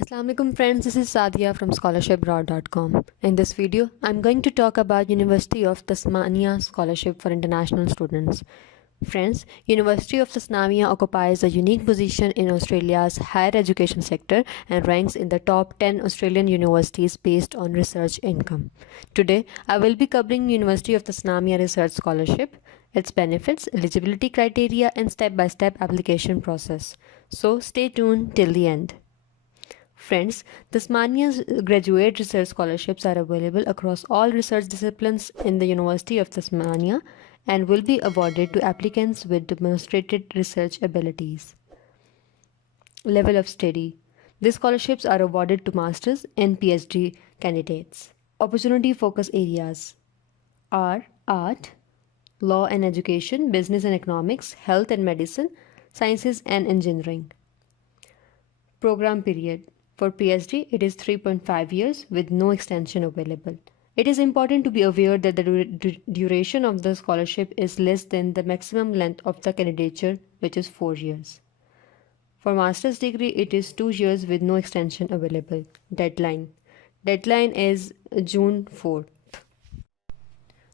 Assalamu alaikum friends, this is Sadia from scholarshipabroad.com. In this video, I'm going to talk about University of Tasmania Scholarship for International Students. Friends, University of Tasmania occupies a unique position in Australia's higher education sector and ranks in the top 10 Australian universities based on research income. Today, I will be covering University of Tasmania Research Scholarship, its benefits, eligibility criteria, and step-by-step application process. So stay tuned till the end. Friends, Tasmania's graduate research scholarships are available across all research disciplines in the University of Tasmania and will be awarded to applicants with demonstrated research abilities. Level of study. These scholarships are awarded to master's and PhD candidates. Opportunity focus areas are art, law and education, business and economics, health and medicine, sciences and engineering. Program period. For PhD, it is 3.5 years with no extension available. It is important to be aware that the duration of the scholarship is less than the maximum length of the candidature, which is 4 years. For master's degree, it is 2 years with no extension available. Deadline. Deadline is June 4th.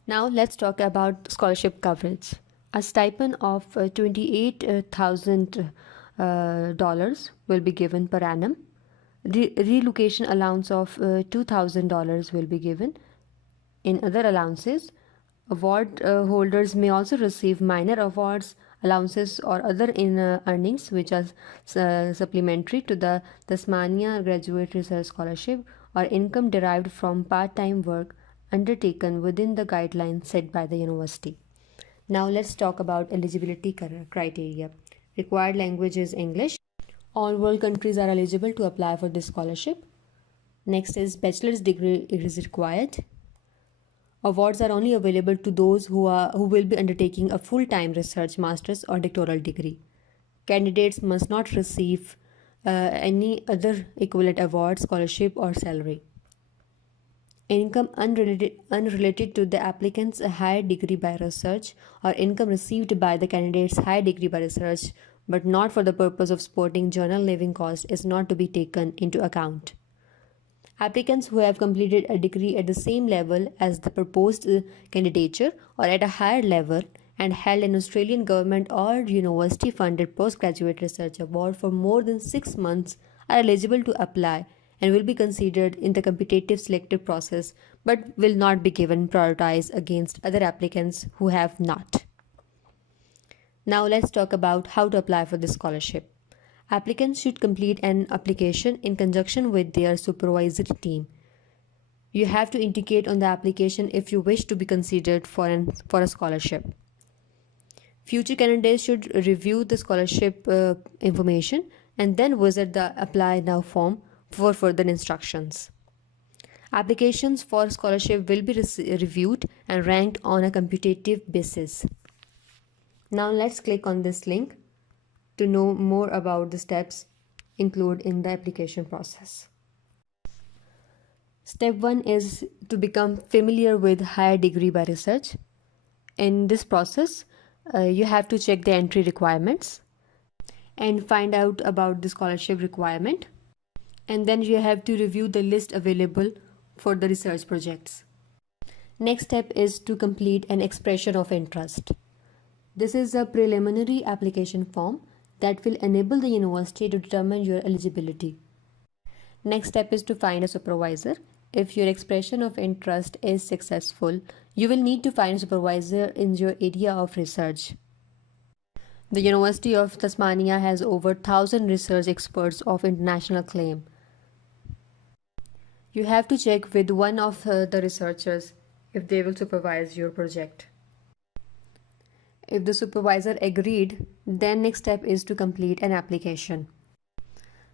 Now let's talk about scholarship coverage. A stipend of $28,000 will be given per annum. Relocation allowance of $2,000 will be given. In other allowances, award holders may also receive minor awards, allowances, or other earnings which are supplementary to the Tasmania Graduate Research Scholarship or income derived from part-time work undertaken within the guidelines set by the university. Now let's talk about eligibility criteria. Required language is English. All world countries are eligible to apply for this scholarship. Next is bachelor's degree is required. Awards are only available to those who will be undertaking a full-time research master's or doctoral degree. Candidates must not receive any other equivalent award, scholarship or salary. Income unrelated to the applicant's higher degree by research or income received by the candidate's higher degree by research but not for the purpose of supporting journal living cost is not to be taken into account. Applicants who have completed a degree at the same level as the proposed candidature or at a higher level and held an Australian government or university funded postgraduate research award for more than 6 months are eligible to apply and will be considered in the competitive selective process but will not be given priority against other applicants who have not. Now let's talk about how to apply for this scholarship. Applicants should complete an application in conjunction with their supervisory team. You have to indicate on the application if you wish to be considered for a scholarship. Future candidates should review the scholarship information and then visit the Apply Now form for further instructions. Applications for scholarship will be reviewed and ranked on a competitive basis. Now let's click on this link to know more about the steps included in the application process. Step 1 is to become familiar with higher degree by research. In this process, you have to check the entry requirements and find out about the scholarship requirement. And then you have to review the list available for the research projects. Next step is to complete an expression of interest. This is a preliminary application form that will enable the university to determine your eligibility. Next step is to find a supervisor. If your expression of interest is successful, you will need to find a supervisor in your area of research. The University of Tasmania has over 1,000 research experts of international acclaim. You have to check with one of the researchers if they will supervise your project. If the supervisor agreed, then next step is to complete an application.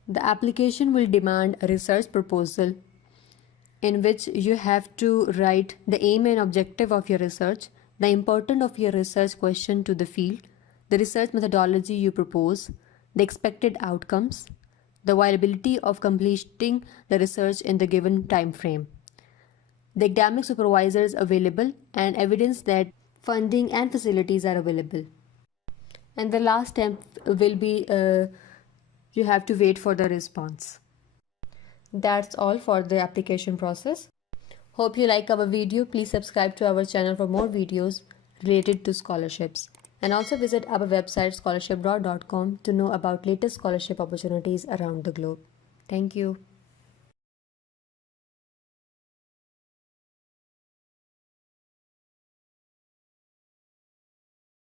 The application will demand a research proposal in which you have to write the aim and objective of your research, the importance of your research question to the field, the research methodology you propose, the expected outcomes, the viability of completing the research in the given time frame, the academic supervisors available, and evidence that funding and facilities are available. And the last step will be you have to wait for the response. That's all for the application process. Hope you like our video. Please subscribe to our channel for more videos related to scholarships. And also visit our website scholarshipdraw.com to know about latest scholarship opportunities around the globe. Thank you.